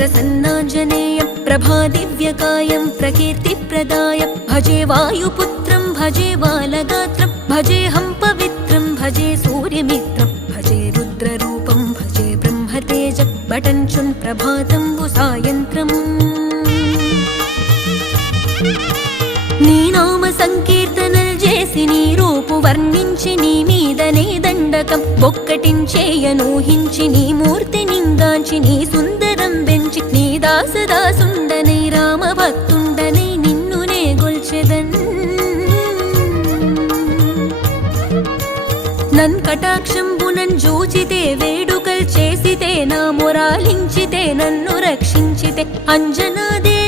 प्रसन्नाञ्जनेयं प्रभादिव्यकायं प्रकीर्तिप्रदाय भजे वायुपुत्रं भजे बालगात्रं भजेऽहं पवित्रं भजे सूर्यमित्रं भजे रुद्ररूपं भजे ब्रह्मतेज बटञ्चुन् प्रभातं सायन्त्रम् నీ నామ సంకీర్తనలు చేసి నీ రూపు వర్ణించి నీ మీదనే దండకం ఒక్కటించేయనూహించి నీ మూర్తి నింగాంచి నీ సుందరం పెంచి నీ దాసదాసుండనై రామభక్తుండనై నిన్నునే గొల్చెదన్ నన్ కటాక్షంబునన్ జూచితే వేడుకల్ చేసితే నా మొరాలించితే నన్ను రక్షించితే అంజనాదే